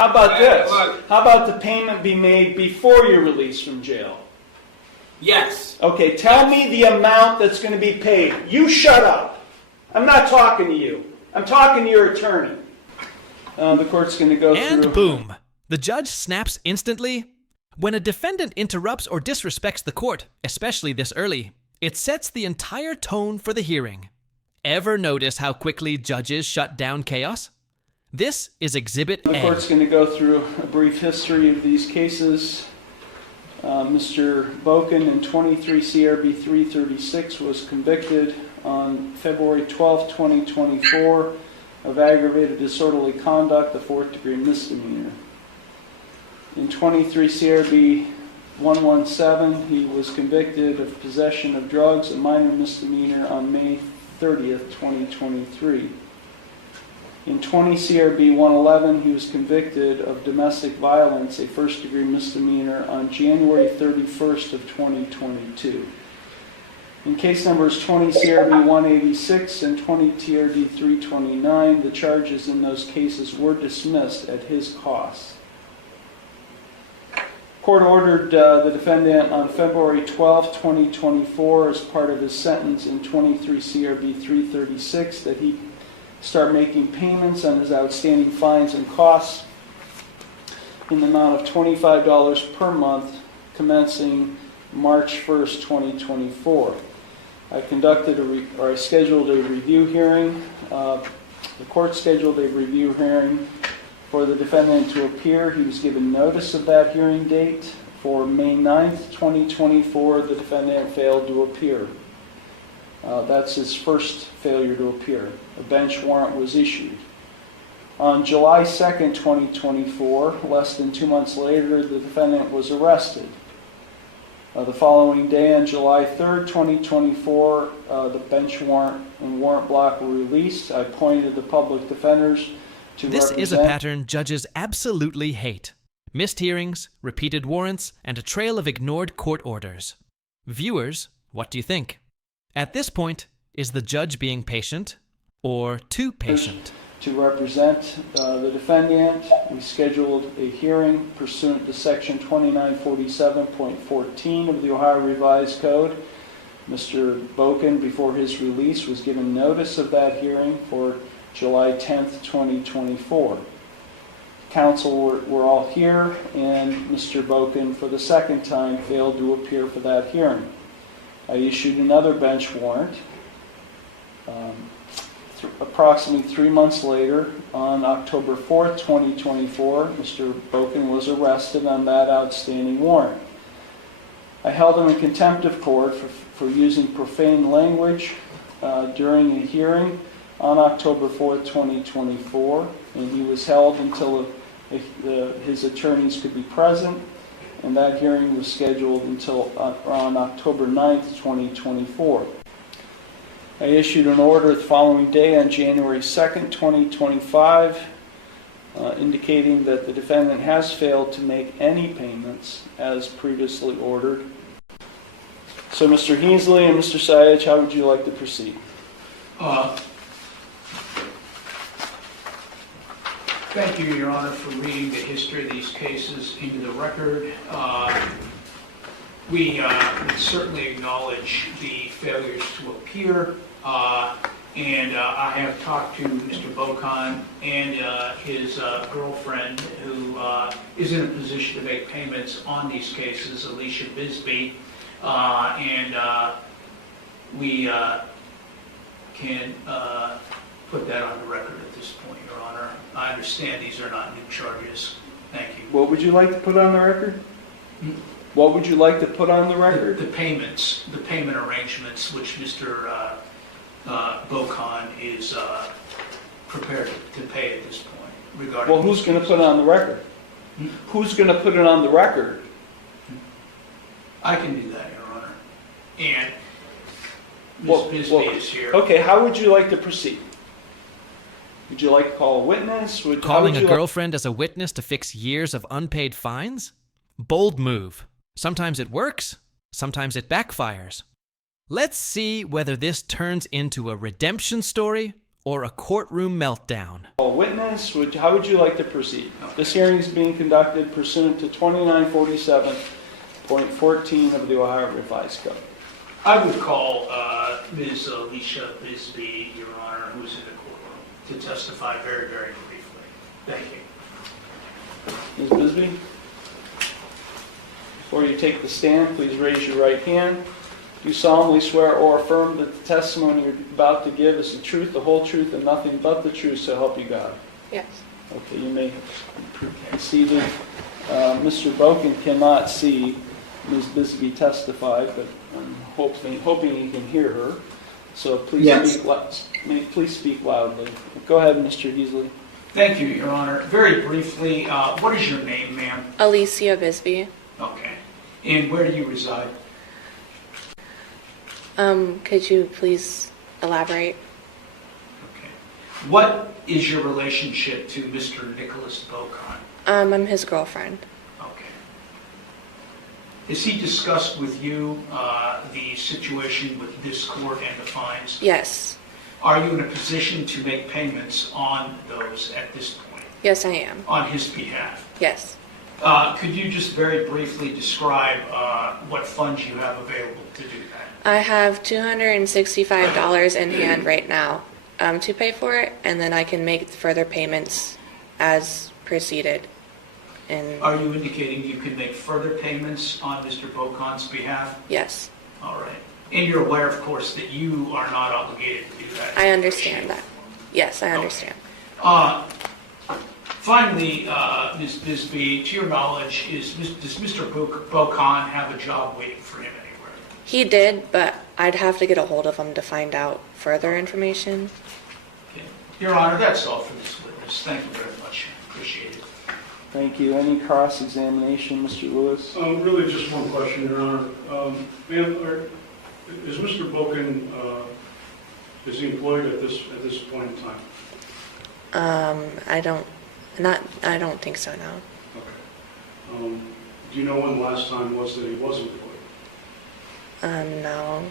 How about this? Look. How about the payment be made before you're released from jail? Yes. Okay, tell me the amount that's going to be paid. You shut up. I'm not talking to you. I'm talking to your attorney. The court's going to go through... And boom! The judge snaps instantly. When a defendant interrupts or disrespects the court, especially this early, it sets the entire tone for the hearing. Ever notice how quickly judges shut down chaos? This is Exhibit A. The court's going to go through a brief history of these cases. Mr. Boken in 23 CRB 336 was convicted on February 12, 2024 of aggravated disorderly conduct, the fourth degree misdemeanor. In 23 CRB 117, he was convicted of possession of drugs, a minor misdemeanor, on May 30th, 2023. In 20 CRB 111, he was convicted of domestic violence, a first-degree misdemeanor, on January 31st of 2022. In case numbers 20 CRB 186 and 20 TRD 329, the charges in those cases were dismissed at his cost. Court ordered the defendant on February 12, 2024, as part of his sentence in 23 CRB 336, that he start making payments on his outstanding fines and costs in the amount of $25 per month, commencing March 1st, 2024. I scheduled a review hearing. The court scheduled a review hearing for the defendant to appear. He was given notice of that hearing date for May 9th, 2024. The defendant failed to appear. That's his first failure to appear. A bench warrant was issued. On July 2nd, 2024, less than 2 months later, the defendant was arrested. The following day, on July 3rd, 2024, the bench warrant and warrant block were released. I appointed the public defenders to This represent... is a pattern judges absolutely hate. Missed hearings, repeated warrants, and a trail of ignored court orders. Viewers, what do you think? At this point, is the judge being patient or too patient? To represent the defendant, we scheduled a hearing pursuant to Section 2947.14 of the Ohio Revised Code. Mr. Boken, before his release, was given notice of that hearing for July 10th, 2024. Counsel were all here, and Mr. Boken, for the second time, failed to appear for that hearing. I issued another bench warrant. Approximately 3 months later, on October 4th, 2024, Mr. Boken was arrested on that outstanding warrant. I held him in contempt of court for using profane language during a hearing on October 4th, 2024, and he was held until his attorneys could be present, and that hearing was scheduled until on October 9th, 2024. I issued an order the following day on January 2nd, 2025, indicating that the defendant has failed to make any payments as previously ordered. So Mr. Heasley and Mr. Sayach, how would you like to proceed? Thank you, Your Honor, for reading the history of these cases into the record. We certainly acknowledge the failures to appear, and I have talked to Mr. Bokan and his girlfriend, who is in a position to make payments on these cases, Alicia Bisbee, and we can put that on the record at this point, Your Honor. I understand these are not new charges. Thank you. What would you like to put on the record? What would you like to put on the record? The payments, the payment arrangements, which Mr. Bokan is prepared to pay at this point regarding... Well, who's going to put it on the record? Who's going to put it on the record? I can do that, Your Honor. And Ms. Bisbee is here. Okay, how would you like to proceed? Would you like to call a witness? Calling a girlfriend as a witness to fix years of unpaid fines? Bold move. Sometimes it works, sometimes it backfires. Let's see whether this turns into a redemption story or a courtroom meltdown. Witness, how would you like to proceed? This hearing is being conducted pursuant to 2947.14 of the Ohio Revised Code. I would call Ms. Alicia Bisbee, Your Honor, who's in the courtroom, to testify very, very briefly. Thank you. Ms. Bisbee? Before you take the stand, please raise your right hand. Do you solemnly swear or affirm that the testimony you're about to give is the truth, the whole truth, and nothing but the truth, so help you God? Yes. Okay, you may be seated. Mr. Boken cannot see Ms. Bisbee testify, but I'm hoping he can hear her. So please, Yes. please speak loudly. Go ahead, Mr. Heasley. Thank you, Your Honor. Very briefly, what is your name, ma'am? Alicia Bisbee. Okay. And where do you reside? Could you please elaborate? Okay. What is your relationship to Mr. Nicholas Bocon? I'm his girlfriend. Okay. Has he discussed with you the situation with this court and the fines? Yes. Are you in a position to make payments on those at this point, Yes, I am. on his behalf? Yes. Could you just very briefly describe what funds you have available to do that? I have $265 in hand right now to pay for it, and then I can make further payments as proceeded. And Are you indicating you can make further payments on Mr. Bocon's behalf? yes, All right. And you're aware, of course, that you are not obligated to do that? I understand that. Yes, I understand. Finally, Ms. Bisbee, to your knowledge, does Mr. Bocon have a job waiting for him anywhere? He did, but I'd have to get a hold of him to find out further information. Okay. Your Honor, that's all for this witness. Thank you very much. Appreciate it. Thank you. Any cross-examination, Mr. Lewis? Really just one question, Your Honor. Ma'am, is Mr. Boken, is he employed at this point in time? I don't think so, no. Okay. Do you know when the last time was that he was employed? No.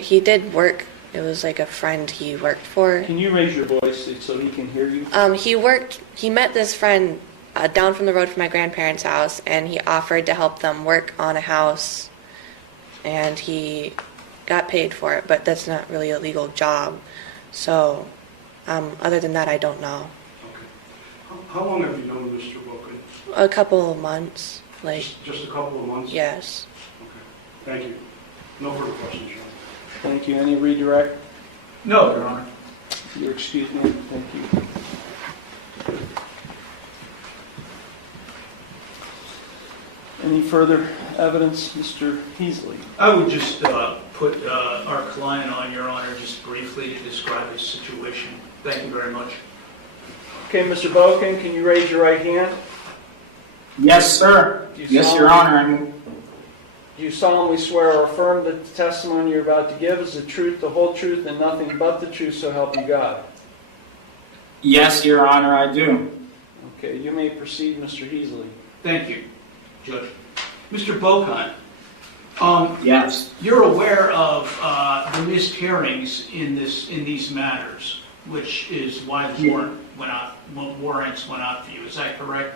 He did work. It was like a friend he worked for. Can you raise your voice so he can hear you? He met this friend down from the road from my grandparents' house, and he offered to help them work on a house, and he got paid for it, but that's not really a legal job. So, other than that, I don't know. Okay. How long have you known Mr. Boken? A couple of months, Just a couple of months? yes. Okay. Thank you. No further questions, Your Honor. Thank you. Any redirect? No, Your Honor. Your excuse me. Thank you. Any further evidence, Mr. Heasley? I would just put our client on, Your Honor, just briefly to describe his situation. Thank you very much. Okay, Mr. Boken, can you raise your right hand? Yes, sir. Yes, Your Honor. Do you solemnly swear or affirm that the testimony you're about to give is the truth, the whole truth, and nothing but the truth, so help you God? Yes, Your Honor, I do. Okay, you may proceed, Mr. Heasley. Thank you, Judge. Mr. Bocon, Yes. you're aware of the missed hearings in these matters, which is why the warrants went out for you. Is that correct?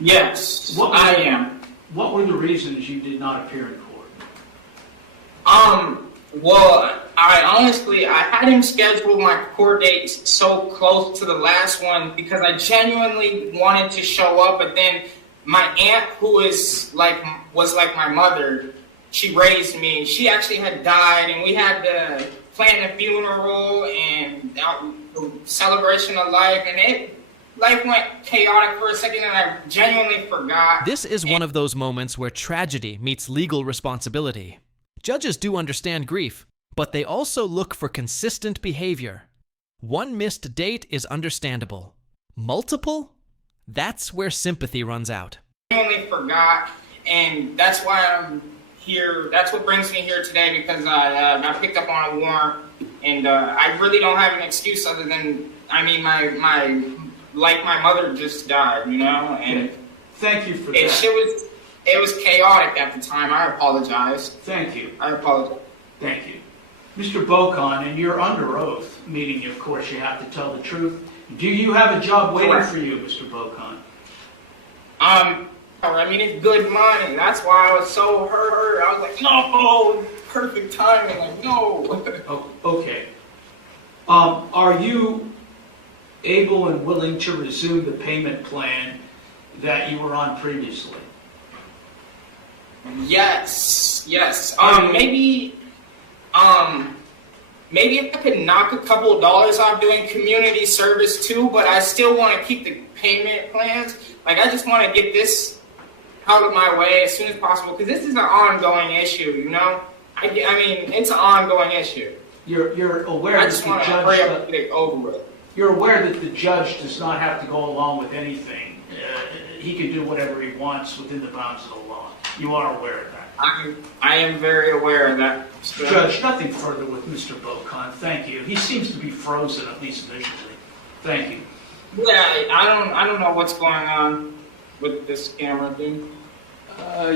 Yes, I am. What were the reasons you did not appear in court? Well, I had him schedule my court dates so close to the last one because I genuinely wanted to show up, but then my aunt, who was like my mother, she raised me. She actually had died, and we had to plan the funeral and the celebration of life, and life went chaotic for a second, and I genuinely forgot. This is one of those moments where tragedy meets legal responsibility. Judges do understand grief, but they also look for consistent behavior. One missed date is understandable. Multiple? That's where sympathy runs out. I genuinely forgot, and that's why I'm here. That's what brings me here today, because I got picked up on a warrant, and I really don't have an excuse other than, my mother just died, and Thank you for that. it was chaotic at the time. I apologize. Thank you. I apologize. Thank you. Mr. Bocon, and you're under oath, meaning, of course, you have to tell the truth. Do you have a job waiting Correct. for you, Mr. Bocon? I mean, it's good money. That's why I was so hurt. I was like, no, perfect timing. Like, no. Oh, okay. Are you able and willing to resume the payment plan that you were on previously? Yes. Maybe if I could knock a couple of dollars off doing community service too, but I still want to keep the payment plans. Like, I just want to get this out of my way as soon as possible, because this is an ongoing issue, you know? I mean, it's an ongoing issue. You're aware I that just the want to hurry up and judge, get it over with. you're aware that the judge does not have to go along with anything. He can do whatever he wants within the bounds of the law. You are aware of that. I am very aware of that. Judge, nothing further with Mr. Bocon. Thank you. He seems to be frozen, at least visually. Thank you. Yeah, I don't know what's going on with this camera, dude.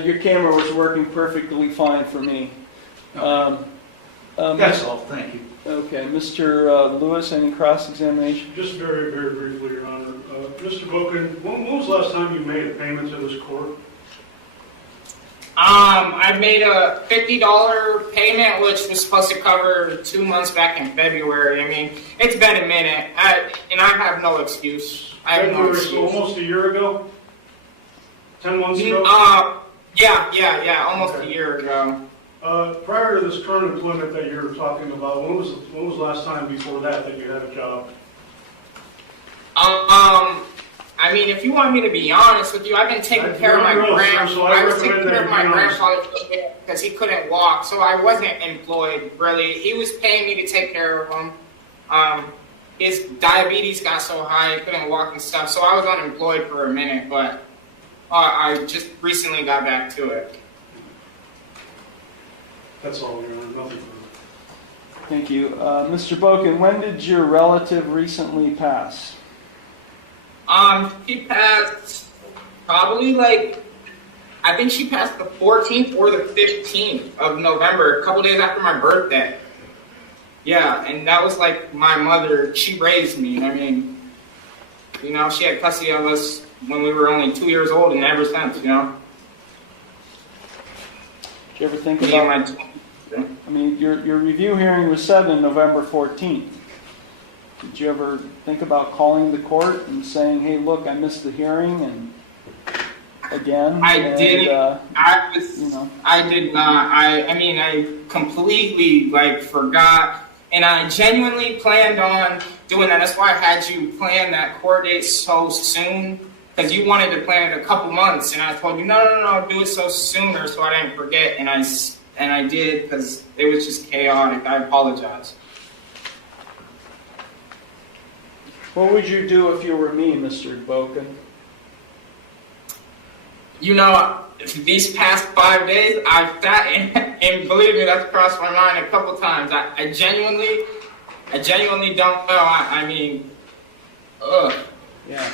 Your camera was working perfectly fine for me. That's all. Thank you. Okay, Mr. Lewis, any cross-examination? Just very, very briefly, Your Honor. Mr. Boken, when was the last time you made a payment to this court? I made a $50 payment, which was supposed to cover 2 months back in February. I mean, it's been a minute, and I have no excuse. I have no February, excuse. so almost a year ago? 10 months ago? Yeah, almost Okay. a year ago. Prior to this current employment that you're talking about, when was the last time before that you had a job? I mean, if you want me to be honest with you, I've been taking care of my I was taking care of my grandfather because he couldn't walk, so I wasn't employed, really. He was paying me to take care of him. His diabetes got so high, he couldn't walk and stuff, so I was unemployed for a minute, but I just recently got back to it. That's all, Your Honor, nothing further. Thank you. Mr. Boken, when did your relative recently pass? She passed probably I think she passed the 14th or the 15th of November, a couple days after my birthday. Yeah, and that was like my mother. She raised me. I mean, you know, she had custody of us when we were only 2 years old, and ever since, you know. Did you ever think Me and about, I mean, your review hearing was set on November 14th. Did you ever think about calling the court and saying, hey, look, I missed the hearing, and again? I did. You know. I did not. I mean, I completely forgot, and I genuinely planned on doing that. That's why I had you plan that court date so soon, because you wanted to plan it a couple months, and I told you no, do it so sooner so I didn't forget, and I did because it was just chaotic. I apologize. What would you do if you were me, Mr. Boken? You know, these past 5 days, I've sat and believe me, that's crossed my mind a couple times. I genuinely don't know. I mean, ugh. Yeah.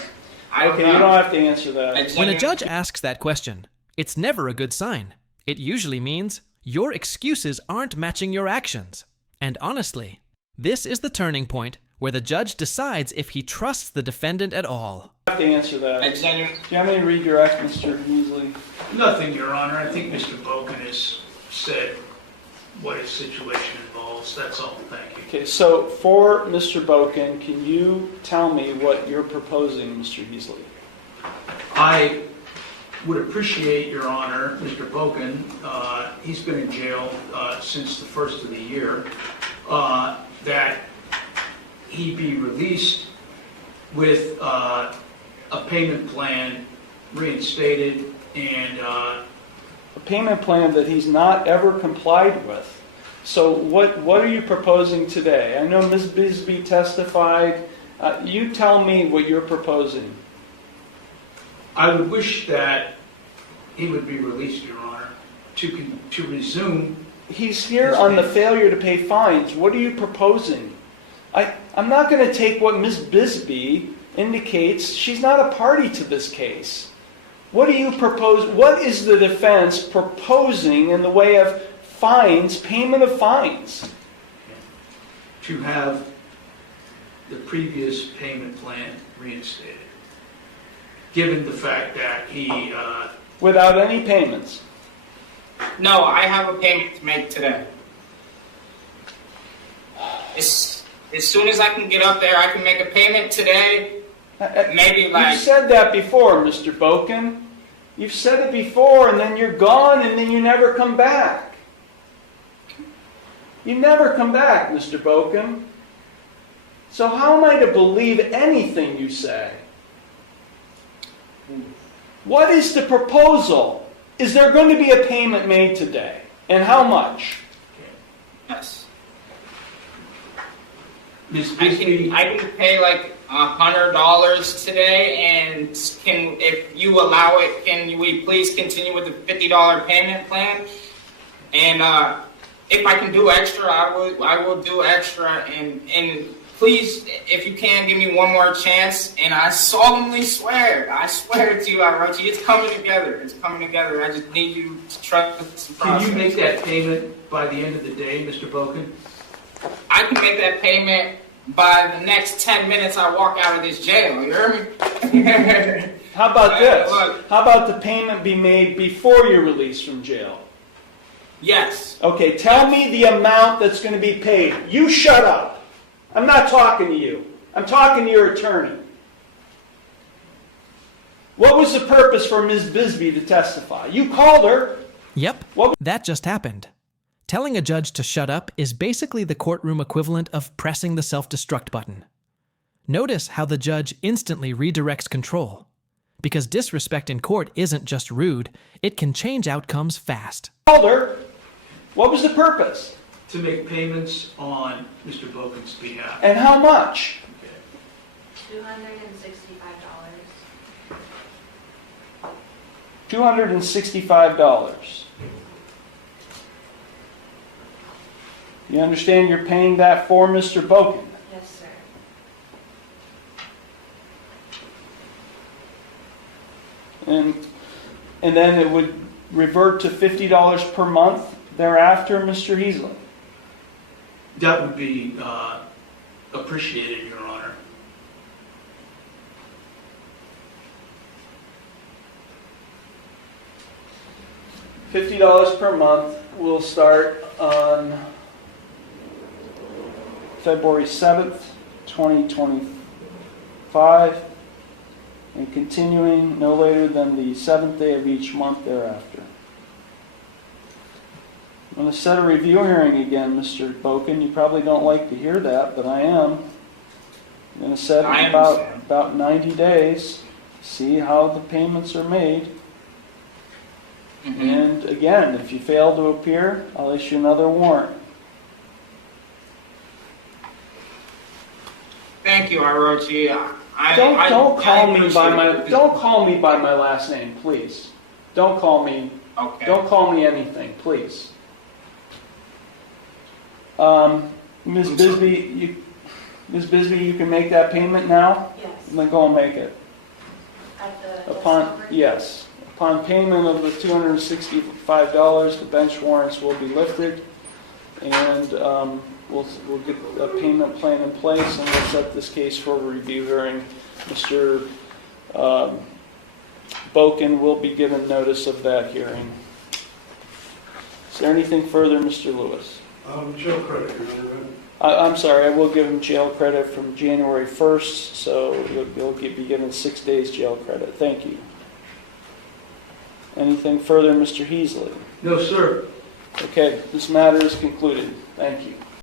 Okay, you don't have to answer that. When a judge asks that question, it's never a good sign. It usually means your excuses aren't matching your actions. And honestly, this is the turning point where the judge decides if he trusts the defendant at all. You have to answer that. I Do genuinely. you have any redirect, Mr. Beasley? Nothing, Your Honor. I think Mr. Boken has said what his situation involves. That's all. Thank you. Okay, so for Mr. Boken, can you tell me what you're proposing, Mr. Beasley? I would appreciate, Your Honor, Mr. Boken, he's been in jail since the first of the year, that he be released with a payment plan reinstated and A payment plan that he's not ever complied with. So what are you proposing today? I know Ms. Bisbee testified. You tell me what you're proposing. I would wish that he would be released, Your Honor, to resume. He's here on the failure to pay fines. What are you proposing? I'm not going to take what Ms. Bisbee indicates. She's not a party to this case. What do you propose? What is the defense proposing in the way of fines, payment of fines? to have the previous payment plan reinstated, given the fact that he, Without any payments? No, I have a payment to make today. As soon as I can get up there, I can make a payment today. Maybe like... You said that before, Mr. Boken. You've said it before, and then you're gone, and then you never come back. You never come back, Mr. Boken. So how am I to believe anything you say? What is the proposal? Is there going to be a payment made today? And how much? Yes. Ms. I Bisbee, can pay like $100 today, and if you allow it, can we please continue with the $50 payment plan? And if I can do extra, I will do extra. And please, if you can, give me one more chance. And I solemnly swear to you, I wrote you, it's coming together. It's coming together. I just need you to trust the process. can you make that payment by the end of the day, Mr. Boken? I can make that payment by the next 10 minutes I walk out of this jail. You hear me? How about this? Look. How about the payment be made before you're released from jail? Yes. Okay, tell me the amount that's going to be paid. You shut up. I'm not talking to you. I'm talking to your attorney. What was the purpose for Ms. Bisbee to testify? You called her. Yep, that just happened. Telling a judge to shut up is basically the courtroom equivalent of pressing the self-destruct button. Notice how the judge instantly redirects control. Because disrespect in court isn't just rude, it can change outcomes fast. Called her. What was the purpose? To make payments on Mr. Boken's behalf. And how much? Okay. $265. You understand you're paying that for Mr. Boken? Yes, sir. And then it would revert to $50 per month thereafter, Mr. Heasley? That would be appreciated, Your Honor. $50 per month will start on February 7th, 2025, and continuing no later than the 7th day of each month thereafter. I'm going to set a review hearing again, Mr. Boken. You probably don't like to hear that, but I am. I'm going to set it in about 90 days, see how the payments are made. Mm-hmm. And again, if you fail to appear, I'll issue another warrant. Thank you, Orochi. Don't call me by my last name, please. Don't call me. Okay. Don't call me anything, please. Ms. Bisbee, you can make that payment now. Yes. Then go and make it. At the Upon payment of the $265, the bench warrants will be lifted, and we'll get a payment plan in place, and we'll set this case for a review hearing. Mr. Boken will be given notice of that hearing. Is there anything further, Mr. Lewis? Jail credit, Your Honor. I'm sorry, I will give him jail credit from January 1st, so you'll be given 6 days jail credit. Thank you. Anything further, Mr. Heasley? No, sir. Okay, this matter is concluded. Thank you.